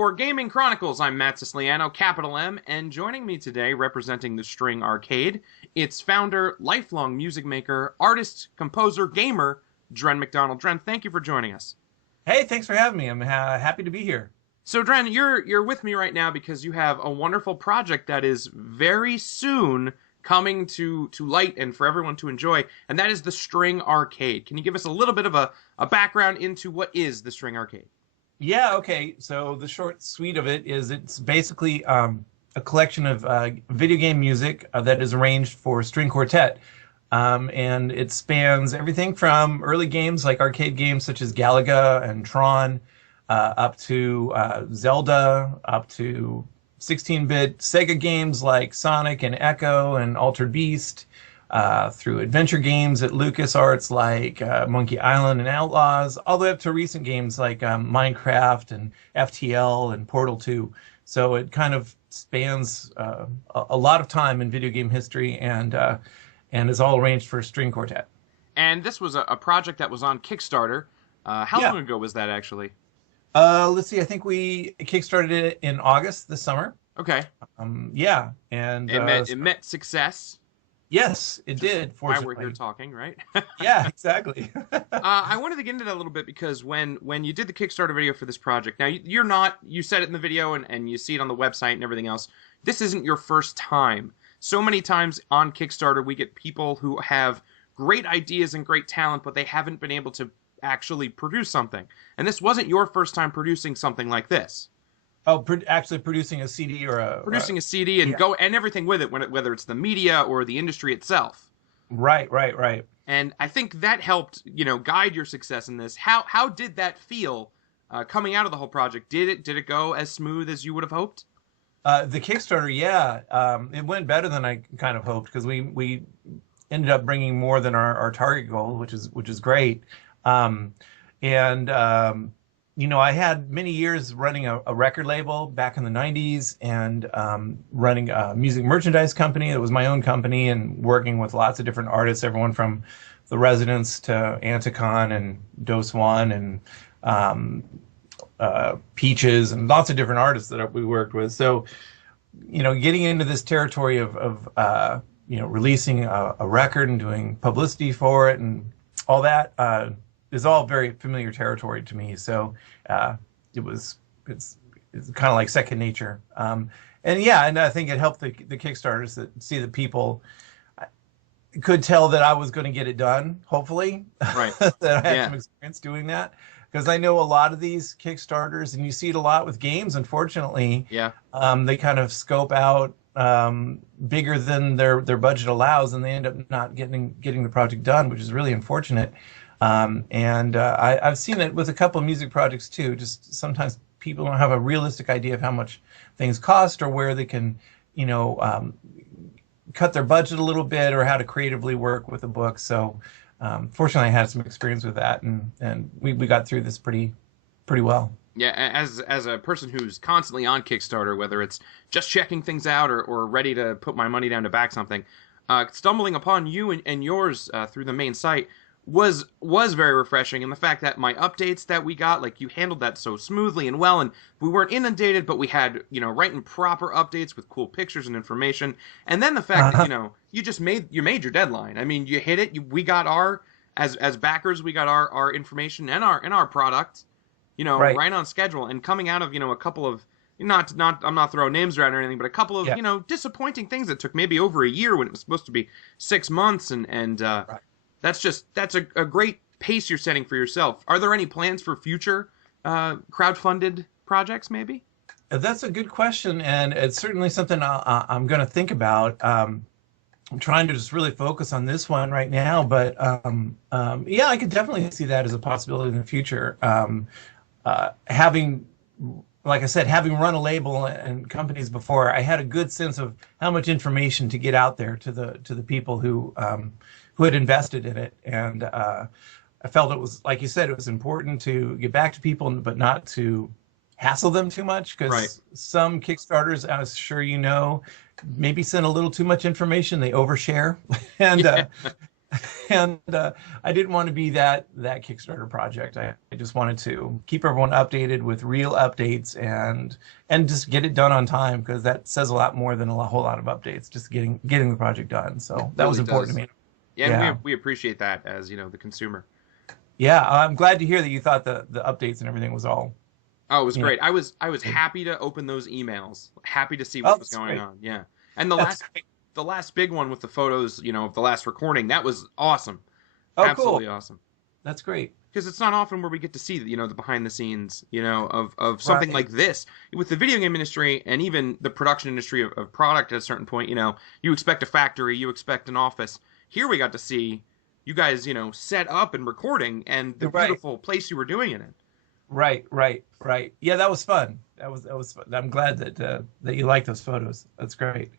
For Gaming Chronicles, I'm Matt Siciliano, capital M, and joining me today, representing the String Arcade, it's founder, lifelong music maker, artist, composer, gamer, Dren McDonald. Dren, thank you for joining us. Hey, thanks for having me. I'm happy to be here. So, Dren, you're with me right now because you have a wonderful project that is very soon coming to light and for everyone to enjoy, and that is the String Arcade. Can you give us a little bit of a background into what is the String Arcade? Yeah, okay. So the short suite of it is it's basically a collection of video game music that is arranged for string quartet. And it spans everything from early games like arcade games such as Galaga and Tron, up to Zelda, up to 16-bit Sega games like Sonic and Echo and Altered Beast, through adventure games at LucasArts like Monkey Island and Outlaws, all the way up to recent games like Minecraft and FTL and Portal 2. So it kind of spans a lot of time in video game history and is all arranged for string quartet. And this was a project that was on Kickstarter. How Yeah. long ago was that actually? Let's see. I think we kickstarted it in August this summer. Okay. Yeah, and It met success. yes, it did. Why we're Fortunately, here talking, right? yeah, exactly. I wanted to get into that a little bit because when you did the Kickstarter video for this project, now you're not, you said it in the video and you see it on the website and everything else. This isn't your first time. So many times on Kickstarter, we get people who have great ideas and great talent, but they haven't been able to actually produce something. And this wasn't your first time producing something like this. Oh, actually producing a CD or Producing a CD and yeah. go and everything with it, whether it's the media or the industry itself. Right. And I think that helped, guide your success in this. How did that feel coming out of the whole project? Did it go as smooth as you would have hoped? The Kickstarter, yeah, it went better than I kind of hoped because we ended up bringing more than our target goal, which is great. And I had many years running a record label back in the 90s and running a music merchandise company. It was my own company and working with lots of different artists, everyone from The Residents to Anticon and Dos Juan and Peaches and lots of different artists that we worked with. So, getting into this territory of releasing a record and doing publicity for it and all that is all very familiar territory to me. So it's kind of like second nature. And I think it helped the Kickstarters that see that people could tell that I was going to get it done, hopefully, Right. that I had Yeah. some experience doing that. Because I know a lot of these Kickstarters, and you see it a lot with games, unfortunately, Yeah. they kind of scope out bigger than their budget allows, and they end up not getting the project done, which is really unfortunate. I've seen it with a couple of music projects too. Just sometimes people don't have a realistic idea of how much things cost or where they can, cut their budget a little bit or how to creatively work with a book. So, fortunately, I had some experience with that, and we got through this pretty well. Yeah, as a person who's constantly on Kickstarter, whether it's just checking things out or ready to put my money down to back something, stumbling upon you and yours through the main site was very refreshing. And the fact that my updates that we got, like you handled that so smoothly and well, and we weren't inundated, but we had right and proper updates with cool pictures and information. And then the fact that you made your deadline. I mean, you hit it. We got our as backers, we got our information and our product. Right. Right on schedule, and coming out of, a couple of, not I'm not throwing names around or anything, but a couple of, Yeah. Disappointing things that took maybe over a year when it was supposed to be 6 months, and Right. that's a great pace you're setting for yourself. Are there any plans for future crowdfunded projects, maybe? That's a good question, and it's certainly something I'm going to think about. I'm trying to just really focus on this one right now, but yeah, I could definitely see that as a possibility in the future. Having, like I said, having run a label and companies before, I had a good sense of how much information to get out there to the people who had invested in it, and I felt it was, like you said, it was important to get back to people, but not to hassle them too much, because Right. some Kickstarters, as sure maybe send a little too much information. They overshare, and And I didn't want to be that Kickstarter project. I just wanted to keep everyone updated with real updates and just get it done on time, because that says a lot more than whole lot of updates. Just getting the project done. So that was Really important does. to me. Yeah, and Yeah. we appreciate that as, the consumer. Yeah, I'm glad to hear that you thought the updates and everything was all, Oh, it was you know, great. I was good. happy to open those emails. Happy to see Oh, what was that's going great. on. Yeah. And the That's last great. the last big one with the photos, of the last recording, that was awesome. Oh, cool. Absolutely awesome. That's great. Because it's not often where we get to see, the behind the scenes, of something Right. like this. With the video game industry and even the production industry of product at a certain point, you expect a factory, you expect an office. Here we got to see you guys, set up and recording and the Right. beautiful place you were doing it in. Right. Right. Right. Yeah, that was fun. That was fun. I'm glad that you like those photos. That's great.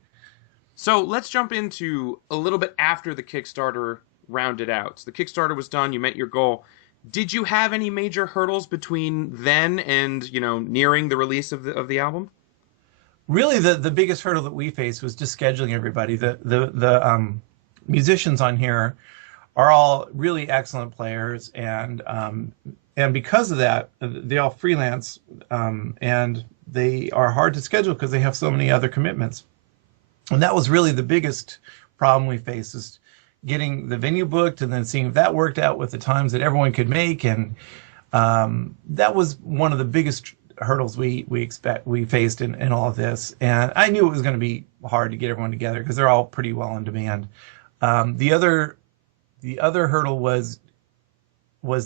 So let's jump into a little bit after the Kickstarter rounded out. So the Kickstarter was done, you met your goal. Did you have any major hurdles between then and, nearing the release of the album? Really, the biggest hurdle that we faced was just scheduling everybody. The musicians on here are all really excellent players, and because of that, they all freelance, and they are hard to schedule because they have so many other commitments. And that was really the biggest problem we faced, is getting the venue booked and then seeing if that worked out with the times that everyone could make. And that was one of the biggest hurdles we faced in all of this. And I knew it was going to be hard to get everyone together because they're all pretty well in demand. The other hurdle was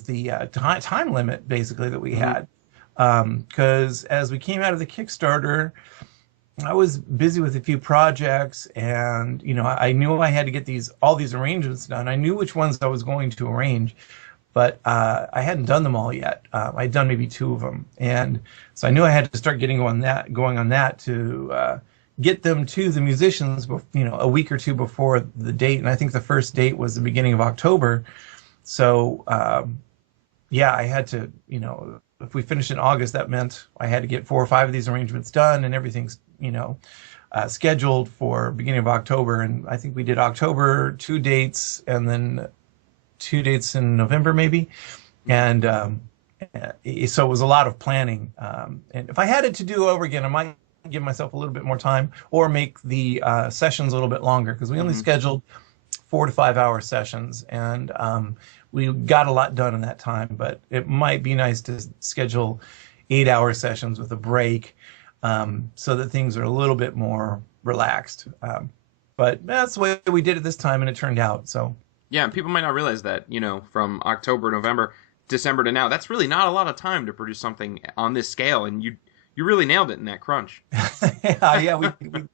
the time limit, basically, that we Mm-hmm. had, because as we came out of the Kickstarter, I was busy with a few projects, and I knew I had to get all these arrangements done. I knew which ones I was going to arrange, but I hadn't done them all yet. I'd done maybe two of them, and so I knew I had to start going on that to get them to the musicians, a week or two before the date. And I think the first date was the beginning of October. So yeah, I had to, if we finished in August, that meant I had to get 4 or 5 of these arrangements done, and everything's, scheduled for beginning of October. And I think we did October 2 dates, and then 2 dates in November, maybe. And so it was a lot of planning. And if I had it to do over again, I might give myself a little bit more time, or make the sessions a little bit longer, because we only Mm-hmm. scheduled 4 to 5 hour sessions, and we got a lot done in that time. But it might be nice to schedule 8 hour sessions with a break, so that things are a little bit more relaxed. But that's the way we did it this time, and it turned out. So Yeah, and people might not realize that, from October, November, December to now, that's really not a lot of time to produce something on this scale, and you really nailed it in that crunch. yeah, we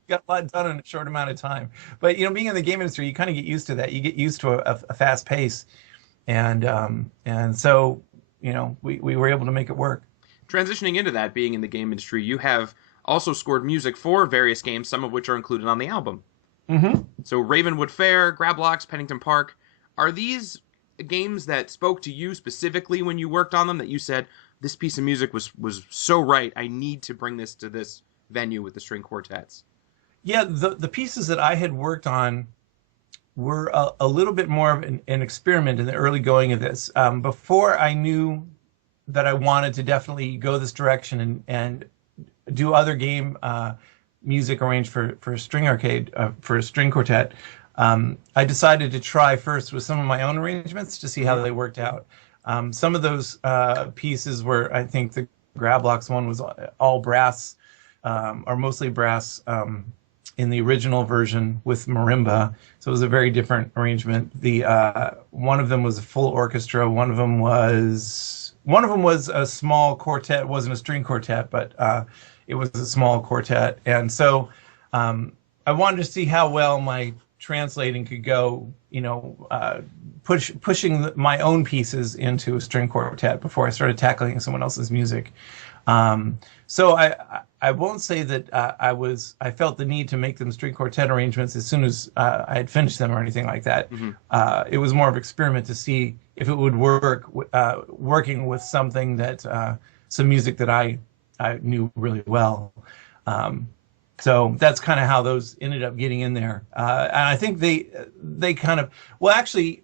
got a lot done in a short amount of time. But being in the game industry, you kind of get used to that. You get used to a fast pace, and so we were able to make it work. Transitioning into that, being in the game industry, you have also scored music for various games, some of which are included on the album. Hmm. So Ravenwood Fair, Grablocks, Pennington Park, are these games that spoke to you specifically when you worked on them, that you said, this piece of music was so right, I need to bring this to this venue with the string quartets? Yeah, the pieces that I had worked on were a little bit more of an experiment in the early going of this. Before I knew that I wanted to definitely go this direction and do other game music arranged for string arcade, for a string quartet, I decided to try first with some of my own arrangements to see how they worked out. Some of those pieces were, I think the Grablocks one was all brass, or mostly brass, in the original version with marimba. So it was a very different arrangement. The one of them was a full orchestra. One of them was a small quartet. It wasn't a string quartet, but it was a small quartet. And so I wanted to see how well my translating could go, pushing my own pieces into a string quartet before I started tackling someone else's music. So I won't say that I felt the need to make them string quartet arrangements as soon as I had finished them or anything like that. Mm-hmm. It was more of an experiment to see if it would work, working with something that some music that I knew really well. So that's kind of how those ended up getting in there. And I think they kind of, well, actually,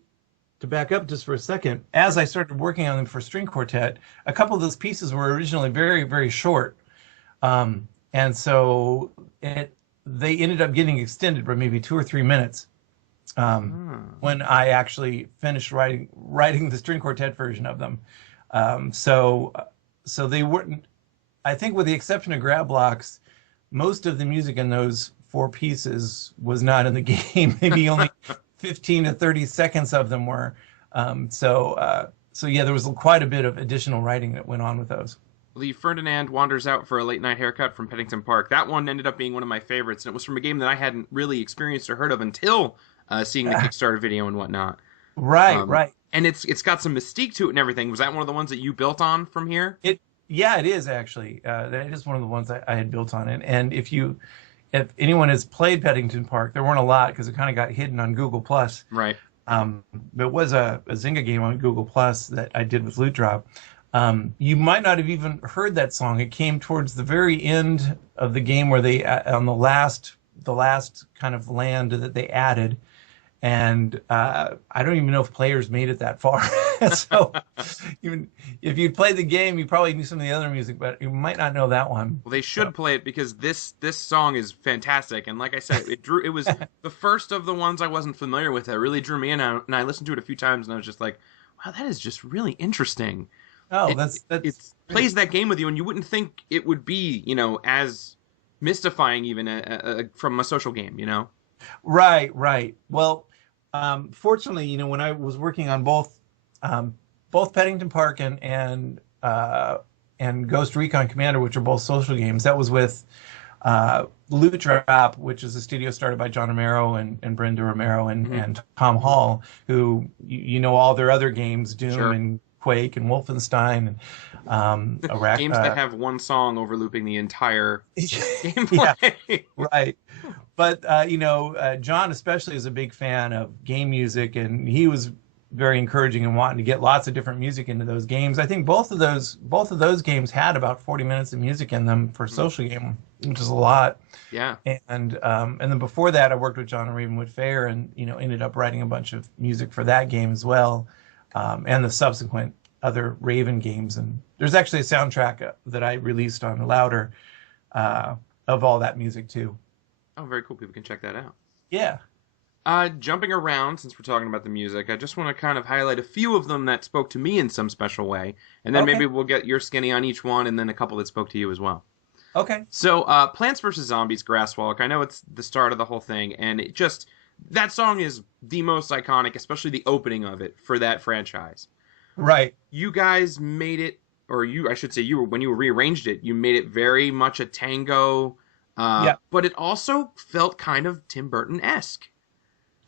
to back up just for a second, as I started working on them for string quartet, a couple of those pieces were originally very, very short. And so they ended up getting extended by maybe 2 or 3 minutes when I actually finished writing the string quartet version of them. So they weren't, I think with the exception of grab blocks, most of the music in those 4 pieces was not in the game. Maybe only 15 to 30 seconds of them were. So yeah, there was quite a bit of additional writing that went on with those. The Ferdinand Wanders Out for a Late Night Haircut from Pennington Park. That one ended up being one of my favorites, and it was from a game that I hadn't really experienced or heard of until seeing the Kickstarter video and whatnot. Right. And it's got some mystique to it and everything. Was that one of the ones that you built on from here? Yeah, it is actually. That is one of the ones I had built on it. And if anyone has played Pennington Park, there weren't a lot because it kind of got hidden on Google Plus. Right. There was a Zynga game on Google Plus that I did with Loot Drop. You might not have even heard that song. It came towards the very end of the game where they on the last kind of land that they added. And I don't even know if players made it that far. So even if you'd played the game, you probably knew some of the other music, but you might not know that one. Well, they should play it because this song is fantastic. And like I said, it was the first of the ones I wasn't familiar with that really drew me in. And I listened to it a few times and I was just like, wow, that is just really interesting. Oh, it plays that game with you, and you wouldn't think it would be, as mystifying even from a social game, Right. Well, fortunately, when I was working on both Pennington Park and Ghost Recon Commander, which are both social games, that was with Loot Drop, which is a studio started by John Romero and Brenda Romero and Tom Hall, who all their other games, Doom Sure. and Quake and Wolfenstein and games that have one song overlooping the entire gameplay. Yeah, right. But John especially is a big fan of game music, and he was very encouraging and wanting to get lots of different music into those games. I think both of those games had about 40 minutes of music in them for a social game, which is a lot. Yeah. And then before that, I worked with John and Ravenwood Fair, and ended up writing a bunch of music for that game as well. And the subsequent other Raven games. And there's actually a soundtrack that I released on Louder of all that music too. Oh, very cool. People can check that out. Yeah. Jumping around, since we're talking about the music, I just want to kind of highlight a few of them that spoke to me in some special way. And then maybe we'll get your skinny on each one, and then a couple that spoke to you as well. Okay. So, Plants vs. Zombies, Grasswalk. I know it's the start of the whole thing, and that song is the most iconic, especially the opening of it for that franchise. Right. You guys made it, I should say when you rearranged it, you made it very much a tango, but it also felt kind of Tim Burton-esque.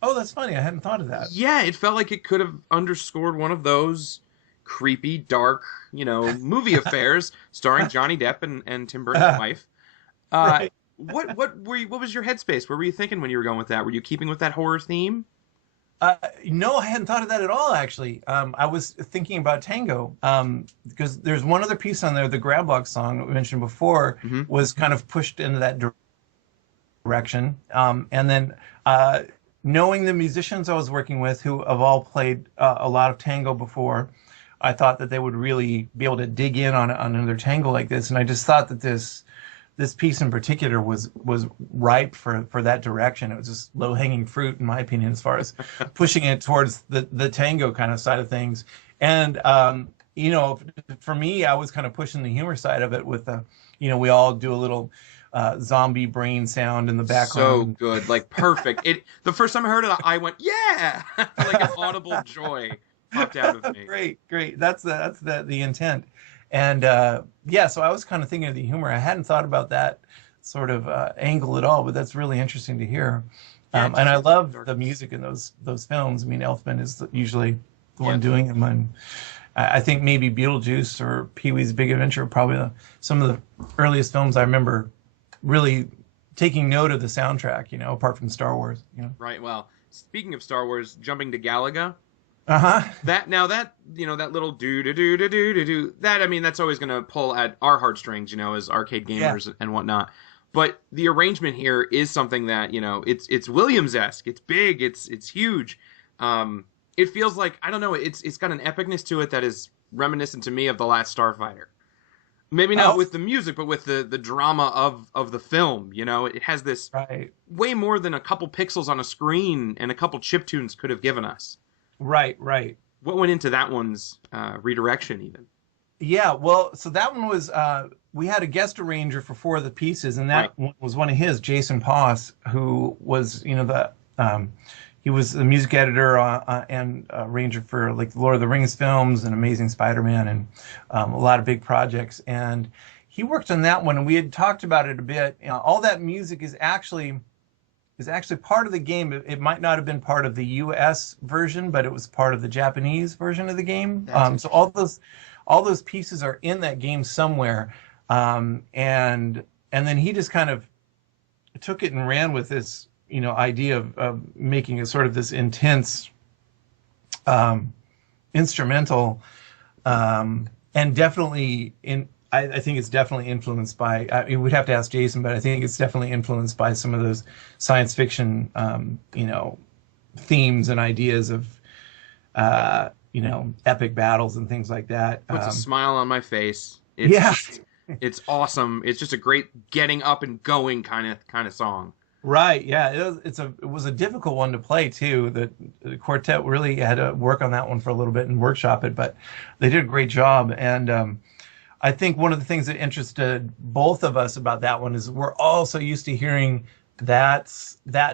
Oh, that's funny. I hadn't thought of that. Yeah, it felt like it could have underscored one of those creepy, dark, movie affairs starring Johnny Depp and Tim Burton's wife. Right. What was your headspace? What were you thinking when you were going with that? Were you keeping with that horror theme? No, I hadn't thought of that at all, actually. I was thinking about tango, because there's one other piece on there, the Grab Block song that we mentioned before, was kind of pushed into that direction. And then knowing the musicians I was working with, who have all played a lot of tango before, I thought that they would really be able to dig in on another tango like this. And I just thought that this piece in particular was ripe for that direction. It was just low-hanging fruit, in my opinion, as far as pushing it towards the tango kind of side of things. And, for me, I was kind of pushing the humor side of it with, we all do a little zombie brain sound in the background. So good, like perfect. The first time I heard it, I went, yeah, like an audible joy popped out of me. Great. That's the intent. And so I was kind of thinking of the humor. I hadn't thought about that sort of angle at all, but that's really interesting to hear. And I love the music in those films. I mean, Elfman is usually the one doing them, and I think maybe Beetlejuice or Pee-wee's Big Adventure are probably some of the earliest films I remember really taking note of the soundtrack, apart from Star Wars. Right. Well, speaking of Star Wars, jumping to Galaga. That little do that, I mean, that's always going to pull at our heartstrings, as arcade gamers and whatnot. But the arrangement here is something that, it's Williams-esque. It's big. It's huge. It feels like, I don't know. It's got an epicness to it that is reminiscent to me of The Last Starfighter. Maybe not Oh, with the music, but with the drama of the film. It has this right, way more than a couple pixels on a screen and a couple chiptunes could have given us. right, right. What went into that one's redirection, even? Yeah, well, so that one was we had a guest arranger for four of the pieces, and Right. that one was one of his, Jason Poss, who was, the he was the music editor and arranger for like the Lord of the Rings films and Amazing Spider-Man and a lot of big projects. And he worked on that one, and we had talked about it a bit. All that music is actually part of the game. It might not have been part of the U.S. version, but it was part of the Japanese version of the game. That's So all those pieces are in that game somewhere, and then he just kind of took it and ran with this, idea of making it sort of this intense instrumental, and definitely I think it's definitely influenced by. We'd have to ask Jason, but I think it's definitely influenced by some of those science fiction, themes and ideas of, epic battles and things like that. Puts a smile on my face. It's Yeah, it's awesome. It's just a great getting up and going kind of song. right. Yeah, it was a difficult one to play too. The quartet really had to work on that one for a little bit and workshop it, but they did a great job. And I think one of the things that interested both of us about that one is we're all so used to hearing that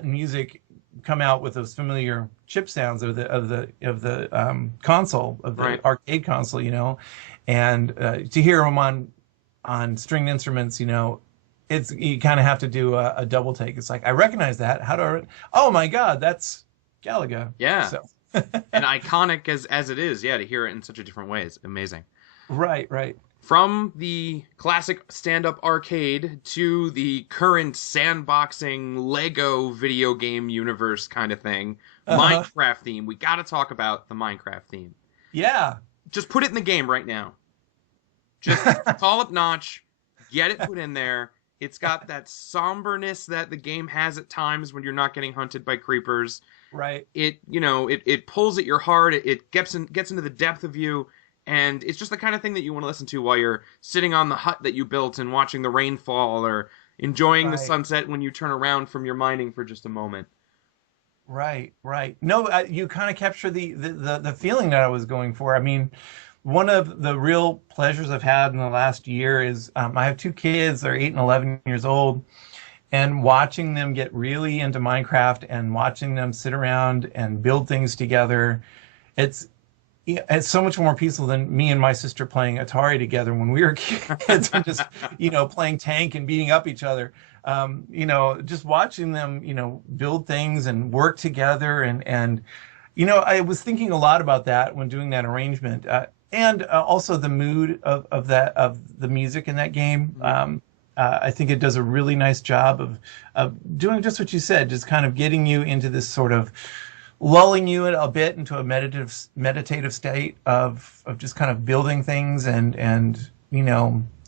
music come out with those familiar chip sounds of the console, of the Right. arcade console, and to hear them on stringed instruments, it's, you kind of have to do a double take. It's like, I recognize that. How do I? Oh my God, that's Galaga. Yeah. So And iconic as it is, yeah, to hear it in such a different way is amazing. right, right. From the classic stand-up arcade to the current sandboxing Lego video game universe kind of thing, Uh-huh. Minecraft theme. We got to talk about the Minecraft theme. Yeah. Just put it in the game right now. Just call up Notch, get it put in there. It's got that somberness that the game has at times when you're not getting hunted by creepers. Right. It pulls at your heart. It gets into the depth of you. And it's just the kind of thing that you want to listen to while you're sitting on the hut that you built and watching the rain fall, or enjoying the Right. sunset when you turn around from your mining for just a moment. Right, right. No, you kind of capture the feeling that I was going for. I mean, one of the real pleasures I've had in the last year is I have two kids. They're 8 and 11 years old, and watching them get really into Minecraft and watching them sit around and build things together. It's yeah, it's so much more peaceful than me and my sister playing Atari together when we were kids and just, playing tank and beating up each other. Just watching them, build things and work together. And I was thinking a lot about that when doing that arrangement. And also the mood of the music in that game. I think it does a really nice job of doing just what you said, just kind of getting you into this sort of lulling you a bit into a meditative state of just kind of building things and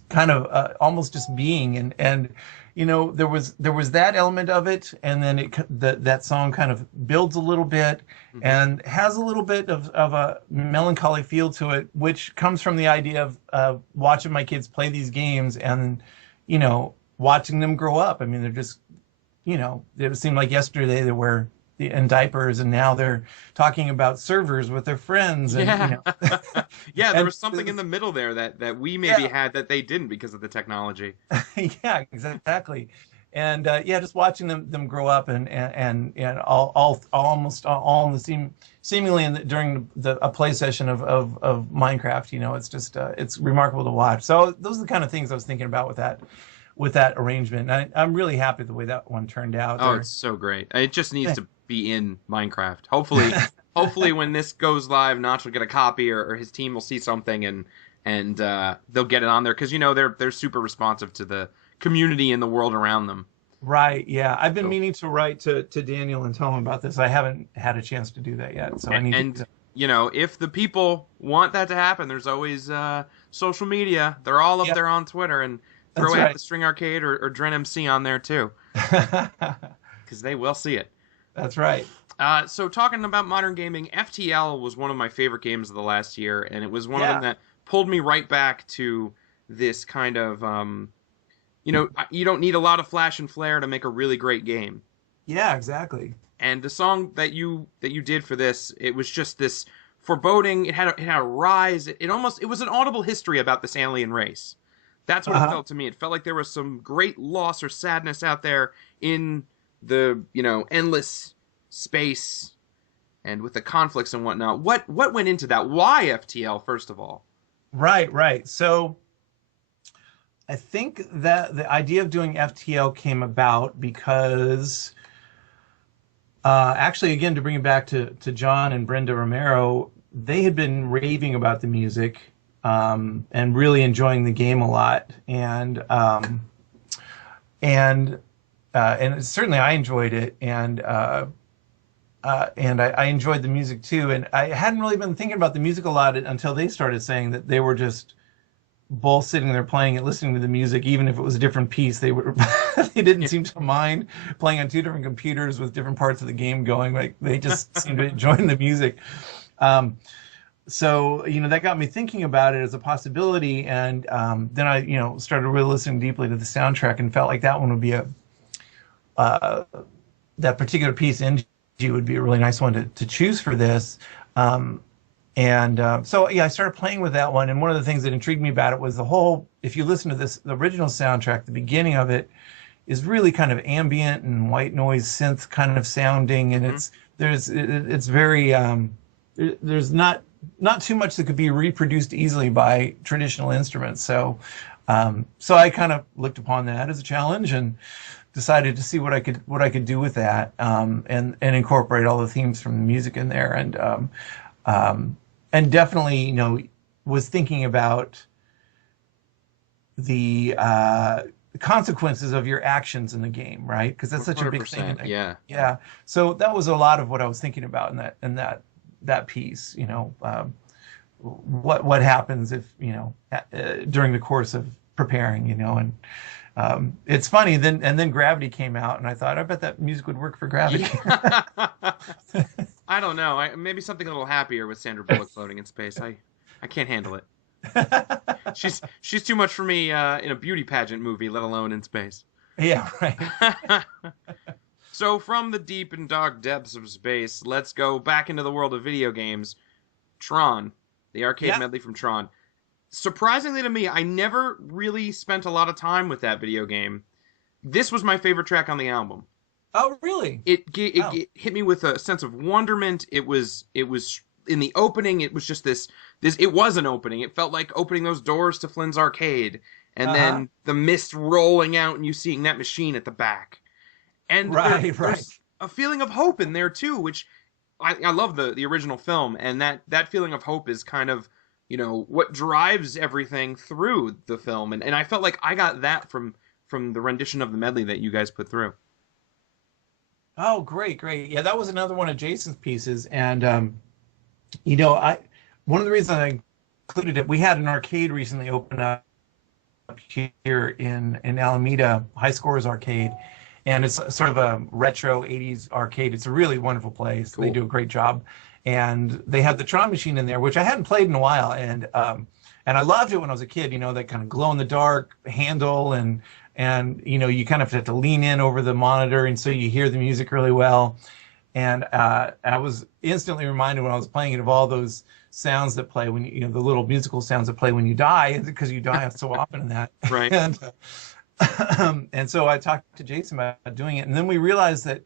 kind of almost just being. And there was that element of it, and then that song kind of builds a little bit and has a little bit of a melancholy feel to it, which comes from the idea of watching my kids play these games and watching them grow up. I mean, they're just it seemed like yesterday they were in diapers, and now they're talking about servers with their friends. And, Yeah. Yeah, there and was something in the middle there that we maybe Yeah. had that they didn't because of the technology. Yeah, exactly. And just watching them grow up and all almost all in the seemingly during a play session of Minecraft. It's just it's remarkable to watch. So those are the kind of things I was thinking about with that arrangement. And I'm really happy the way that one turned out. Oh, it's so great. It just needs to be in Minecraft. Hopefully when this goes live, Notch will get a copy, or his team will see something and they'll get it on there, because they're super responsive to the community and the world around them. Right. Yeah. I've been So- meaning to write to Daniel and tell him about this. I haven't had a chance to do that yet. So I need And to. if the people want that to happen, there's always social media. They're all up Yep. there on Twitter, and throw That's At right. the String Arcade or Dren MC on there too, because they will see it. That's right. So talking about modern gaming, FTL was one of my favorite games of the last year, and it was one of them Yeah. that pulled me right back to this kind of, you don't need a lot of flash and flare to make a really great game. Yeah, exactly. And the song that you did for this, it was just this foreboding. It had a rise. It was an audible history about this alien race. That's what it Uh-huh. felt to me. It felt like there was some great loss or sadness out there in the endless space and with the conflicts and whatnot. What went into that? Why FTL first of all? Right, right. So I think that the idea of doing FTL came about because actually, again, to bring it back to John and Brenda Romero, they had been raving about the music and really enjoying the game a lot, and certainly I enjoyed it, and I enjoyed the music too. And I hadn't really been thinking about the music a lot until they started saying that they were just both sitting there playing it, listening to the music, even if it was a different piece. They were they didn't Yeah. seem to mind playing on two different computers with different parts of the game going. Like they just seemed to enjoy the music. Um, so that got me thinking about it as a possibility, and then I started really listening deeply to the soundtrack and felt like that one would be uh, that particular piece in G would be a really nice one to choose for this. Um, so yeah, I started playing with that one, and one of the things that intrigued me about it was the whole. If you listen to the original soundtrack, the beginning of it is really kind of ambient and white noise synth kind of sounding, and Hmm. it's very there's not too much that could be reproduced easily by traditional instruments. So I kind of looked upon that as a challenge and decided to see what I could do with that, and incorporate all the themes from the music in there, um, and definitely was thinking about the consequences of your actions in the game, right? Because that's such a big thing. 100%. Yeah. Yeah. So that was a lot of what I was thinking about in that piece. What happens if during the course of preparing, and it's funny. Then Gravity came out, and I thought, I bet that music would work for Gravity. Yeah. I don't know. Maybe something a little happier with Sandra Bullock floating in space. I can't handle it. She's too much for me in a beauty pageant movie, let alone in space. Yeah, right. So from the deep and dark depths of space, let's go back into the world of video games. Tron, the arcade Yeah. medley from Tron. Surprisingly to me, I never really spent a lot of time with that video game. This was my favorite track on the album. Oh, really? Oh, It hit me with a sense of wonderment. It was in the opening. It was just this. It was an opening. It felt like opening those doors to Flynn's arcade, and uh-huh. then the mist rolling out, and you seeing that machine at the back. And Right, right. there's a feeling of hope in there too, which I love the original film, and that feeling of hope is kind of what drives everything through the film, and I felt like I got that from the rendition of the medley that you guys put through. Oh, great, great. Yeah, that was another one of Jason's pieces, and I one of the reasons I included it, we had an arcade recently open up here in Alameda, High Scores Arcade, and it's sort of a retro 80s arcade. It's a really wonderful place. They Cool. do a great job, and they had the Tron machine in there, which I hadn't played in a while, and I loved it when I was a kid. That kind of glow in the dark handle, and you kind of have to lean in over the monitor, and so you hear the music really well. And I was instantly reminded when I was playing it of all those sounds that play when the little musical sounds that play when you die, because you die so often in that. Right. And and so I talked to Jason about doing it, and then we realized that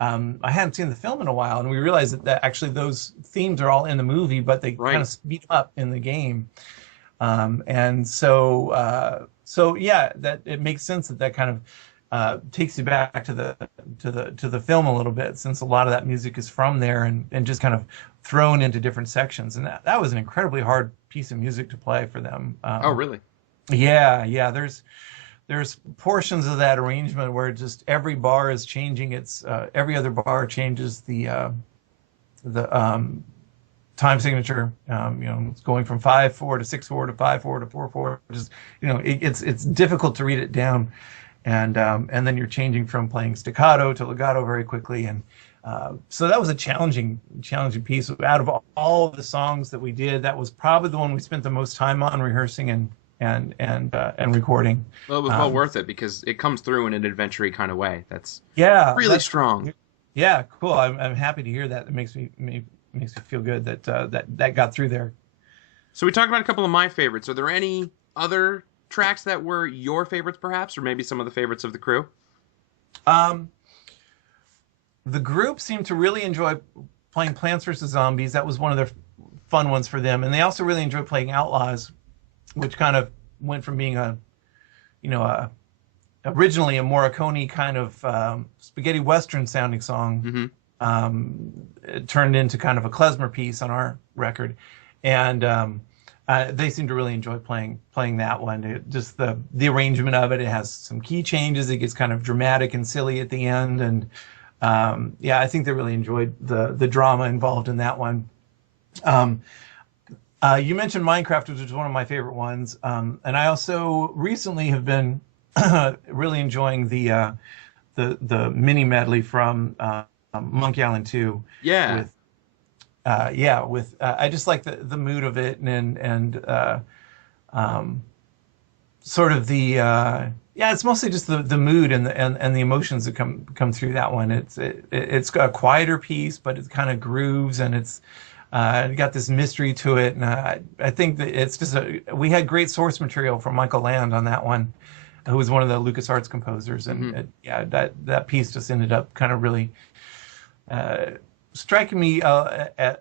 I hadn't seen the film in a while, and we realized that actually those themes are all in the movie, but they kind Right. of speed up in the game. And so yeah, that it makes sense that kind of takes you back to the film a little bit, since a lot of that music is from there, and just kind of thrown into different sections. And that was an incredibly hard piece of music to play for them. Oh, really? Yeah. There's portions of that arrangement where just every bar is changing its every other bar changes the time signature. It's going from 5/4 to 6/4 to 5/4 to 4/4. Just it's difficult to read it down, and then you're changing from playing staccato to legato very quickly, and so that was a challenging piece. Out of all of the songs that we did, that was probably the one we spent the most time on rehearsing and recording. Well, it was well worth it because it comes through in an adventure-y kind of way. That's really strong. Yeah, cool. I'm happy to hear that. It makes me feel good that that got through there. So we talked about a couple of my favorites. Are there any other tracks that were your favorites, perhaps, or maybe some of the favorites of the crew? The group seemed to really enjoy playing Plants vs. Zombies. That was one of their fun ones for them, and they also really enjoyed playing Outlaws, which kind of went from being originally a Morricone kind of spaghetti western sounding song. It turned into kind of a klezmer piece on our record, and they seem to really enjoy playing that one. Just the arrangement of it. It has some key changes. It gets kind of dramatic and silly at the end, and I think they really enjoyed the drama involved in that one. You mentioned Minecraft, which is one of my favorite ones, and I also recently have been really enjoying the mini medley from Monkey Island 2. Yeah. I just like the mood of it and sort of the it's mostly just the mood and the emotions that come through that one. It's a quieter piece, but it kind of grooves and it's got this mystery to it, and I think that it's just we had great source material from Michael Land on that one, who was one of the LucasArts composers, and that piece just ended up kind of really striking me as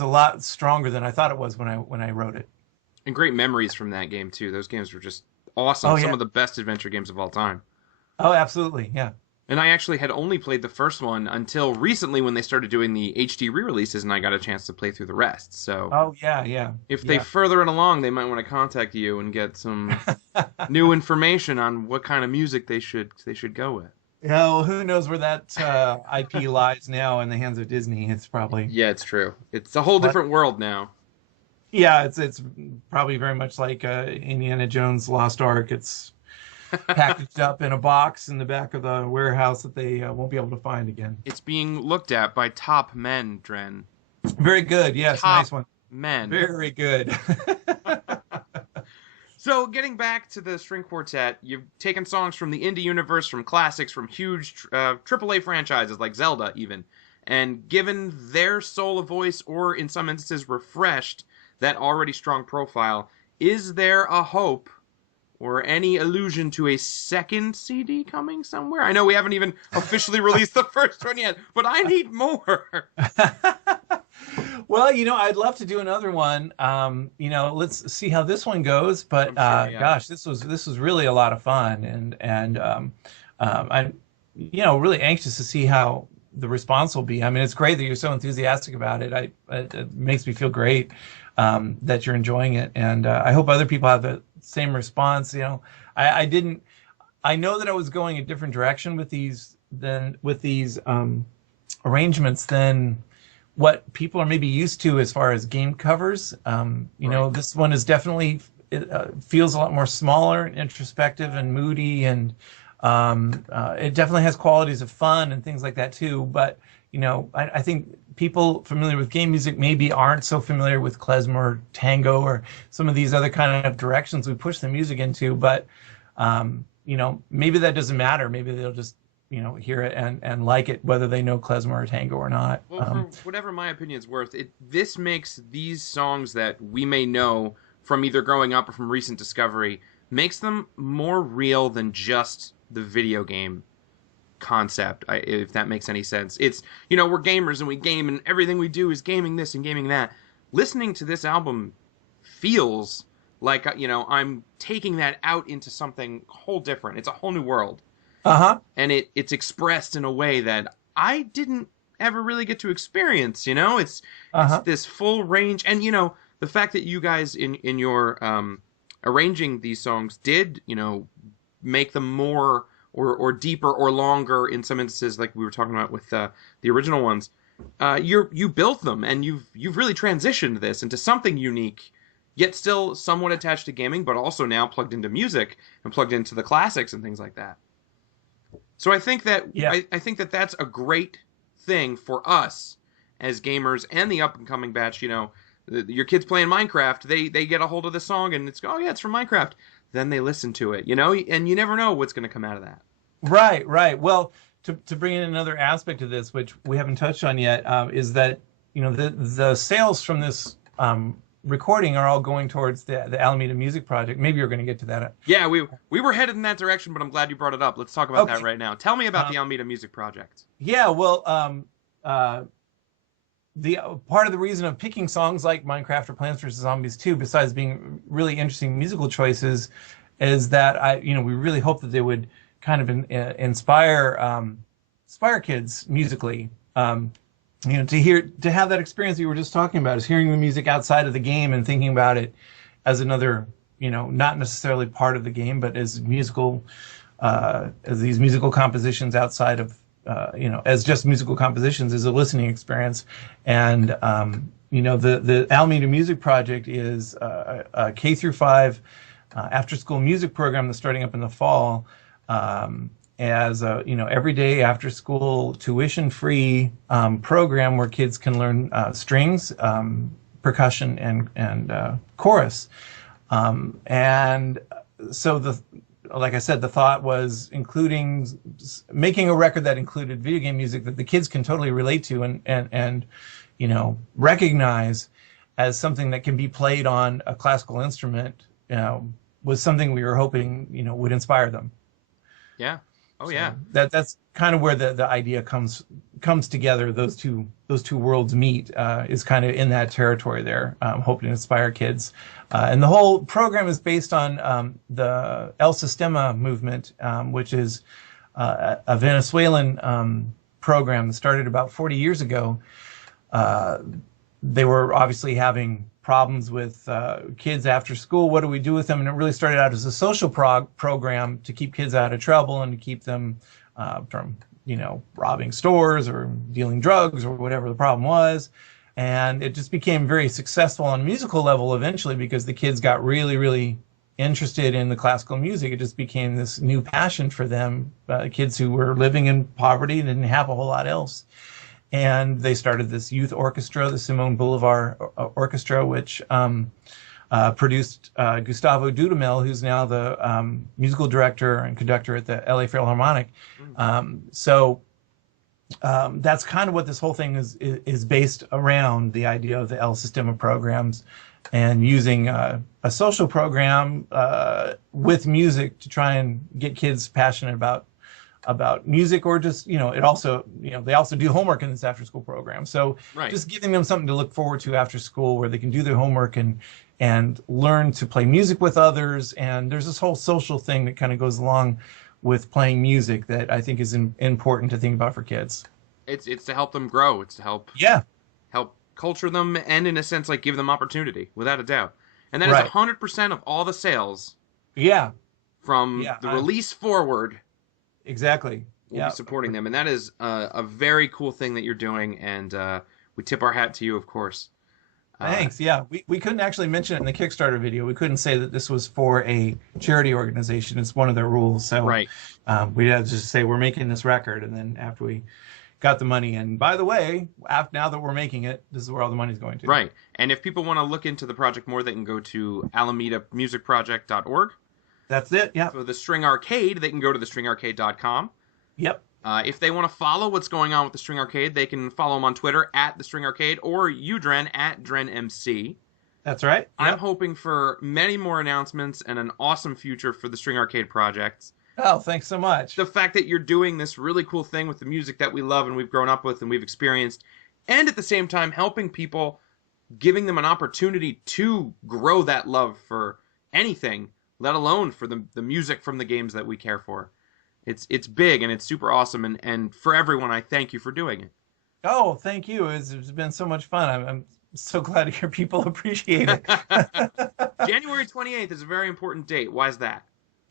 a lot stronger than I thought it was when I wrote it. And great memories from that game too. Those games were just awesome. Some of the best adventure games of all time. Oh, absolutely, yeah. And I actually had only played the first one until recently when they started doing the HD re-releases, and I got a chance to play through the rest. So, if they further it along, they might want to contact you and get some new information on what kind of music they should go with. Yeah, well, who knows where that IP lies now in the hands of Disney? It's probably it's true. It's a whole different world now. Yeah, it's probably very much like Indiana Jones' Lost Ark. It's packaged up in a box in the back of the warehouse that they won't be able to find again. It's being looked at by top men, Dren. Very good. Yes, top nice one. Men. Very good. So, getting back to the string quartet, you've taken songs from the indie universe, from classics, from huge AAA franchises like Zelda, even, and given their soul a voice, or in some instances refreshed that already strong profile. Is there a hope or any allusion to a second CD coming somewhere? I know we haven't even officially released the first one yet, but I need more. Well, I'd love to do another one. Let's see how this one goes. But sure, gosh, this was really a lot of fun, and I'm really anxious to see how the response will be. I mean, it's great that you're so enthusiastic about it. It makes me feel great that you're enjoying it, and I hope other people have the same response. I know that I was going a different direction with these arrangements than what people are maybe used to as far as game covers. Right. This one is definitely feels a lot more smaller, and introspective, and moody, and it definitely has qualities of fun and things like that too. But I think people familiar with game music maybe aren't so familiar with klezmer or tango or some of these other kind of directions we push the music into. But maybe that doesn't matter. Maybe they'll just hear it and like it, whether they know klezmer or tango or not. Well, for whatever my opinion's worth, this makes these songs that we may know from either growing up or from recent discovery, makes them more real than just the video game concept, if that makes any sense. It's, we're gamers and we game and everything we do is gaming this and gaming that. Listening to this album feels like, I'm taking that out into something whole different. It's a whole new world. And it's expressed in a way that I didn't ever really get to experience. It's this full range, and the fact that you guys in your arranging these songs did make them more or deeper or longer in some instances, like we were talking about with the original ones. you built them, and you've really transitioned this into something unique, yet still somewhat attached to gaming, but also now plugged into music and plugged into the classics and things like that. So Yeah. I think that that's a great thing for us as gamers and the up and coming batch. You know, your kids playing Minecraft, they get a hold of the song and it's, oh yeah, it's from Minecraft. Then they listen to it, you know, and you never know what's going to come out of that. Right, right. Well, to bring in another aspect of this, which we haven't touched on yet, is that the sales from this recording are all going towards the Alameda Music Project. Maybe you're going to get to that. Yeah, we were headed in that direction, but I'm glad you brought it up. Let's talk about that Okay. right now. Tell me about Um, the Alameda Music Project. yeah. Well, uh, the part of the reason of picking songs like Minecraft or Plants vs Zombies 2, besides being really interesting musical choices, is that we really hope that they would kind of inspire kids musically. To have that experience you were just talking about, is hearing the music outside of the game and thinking about it as another, not necessarily part of the game, but as these musical compositions outside of, as just musical compositions, as a listening experience. And the Alameda Music Project is a K through 5 after school music program that's starting up in the fall, as a everyday after school tuition free program where kids can learn strings, percussion, and chorus. And so like I said, the thought was making a record that included video game music that the kids can totally relate to and recognize as something that can be played on a classical instrument, was something we were hoping, would inspire them. Yeah. Oh yeah. So that's kind of where the idea comes together. Those two worlds meet, is kind of in that territory there, hoping to inspire kids. And the whole program is based on the El Sistema movement, which is a Venezuelan program that started about 40 years ago. They were obviously having problems with kids after school. What do we do with them? And it really started out as a social program to keep kids out of trouble and to keep them from, robbing stores or dealing drugs or whatever the problem was. And it just became very successful on a musical level eventually because the kids got really, really interested in the classical music. It just became this new passion for them, kids who were living in poverty and didn't have a whole lot else. And they started this youth orchestra, the Simon Bolivar Orchestra, which produced Gustavo Dudamel, who's now the musical director and conductor at the LA Philharmonic. So that's kind of what this whole thing is based around, the idea of the El Sistema programs and using a social program with music to try and get kids passionate about music, or just, it also, they also do homework in this after school program. So Right. just giving them something to look forward to after school where they can do their homework and learn to play music with others. And there's this whole social thing that kind of goes along with playing music that I think is important to think about for kids. It's to help them grow. It's to Yeah, help culture them and in a sense like give them opportunity, without a doubt. And that is right. 100% of all the sales Yeah, from yeah, the release forward exactly. will Yeah. be supporting them, and that is a very cool thing that you're doing. And we tip our hat to you, of course. Thanks. Yeah, we couldn't actually mention it in the Kickstarter video. We couldn't say that this was for a charity organization. It's one of their rules. So Right. we had to just say we're making this record, and then after we got the money, and by the way, now that we're making it, this is where all the money's going to. Right. And if people want to look into the project more, they can go to alamedamusicproject.org. That's it. Yeah. For the String Arcade, they can go to thestringarcade.com. Yep. If they want to follow what's going on with the String Arcade, they can follow them on Twitter at the String Arcade, or you, Dren, at DrenMC. That's right. I'm Yep. hoping for many more announcements and an awesome future for the String Arcade projects. Oh, thanks so much. The fact that you're doing this really cool thing with the music that we love and we've grown up with and we've experienced, and at the same time helping people, giving them an opportunity to grow that love for anything, let alone for the music from the games that we care for. It's big and it's super awesome, and for everyone, I thank you for doing it. Oh, thank you. It's been so much fun. I'm so glad to hear people appreciate it. January 28th is a very important date. Why is that?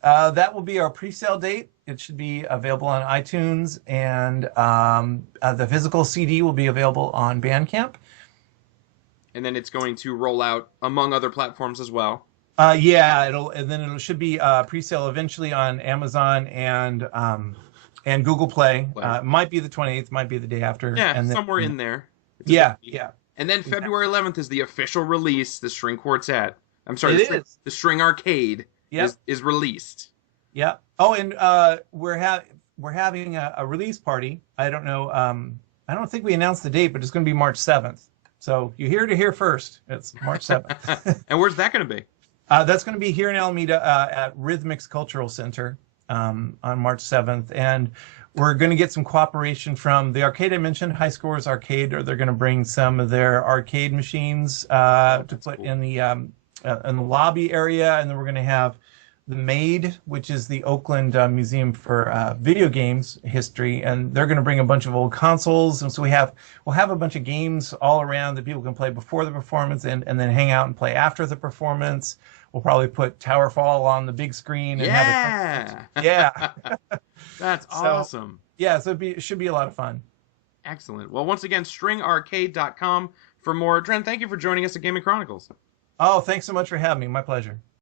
That will be our pre-sale date. It should be available on iTunes, and the physical CD will be available on Bandcamp. And then it's going to roll out among other platforms as well. Yeah, it should be pre-sale eventually on Amazon and Google Play. Might be the 28th, might be the day after. Yeah, and then, somewhere in there. Yeah. And then February 11th is the official release. The String Quartet. I'm sorry, the String Arcade is released. Yeah. Oh, and we're having a release party. I don't know. I don't think we announced the date, but it's going to be March 7th. So you hear it here first. It's March 7th. And where's that going to be? That's going to be here in Alameda at Rhythmics Cultural Center on March 7th. And we're going to get some cooperation from the arcade I mentioned, High Scores Arcade, or they're going to bring some of their arcade machines to put cool. in the lobby area. And then we're going to have the MAID, which is the Oakland Museum for Video Games History, and they're going to bring a bunch of old consoles, and so we'll have a bunch of games all around that people can play before the performance and then hang out and play after the performance. We'll probably put Towerfall on the big screen. And have it. Yeah. That's awesome. Yeah, so it should be a lot of fun. Excellent. Well, once again, stringarcade.com for more. Dren, thank you for joining us at Gaming Chronicles. Oh, thanks so much for having me. My pleasure.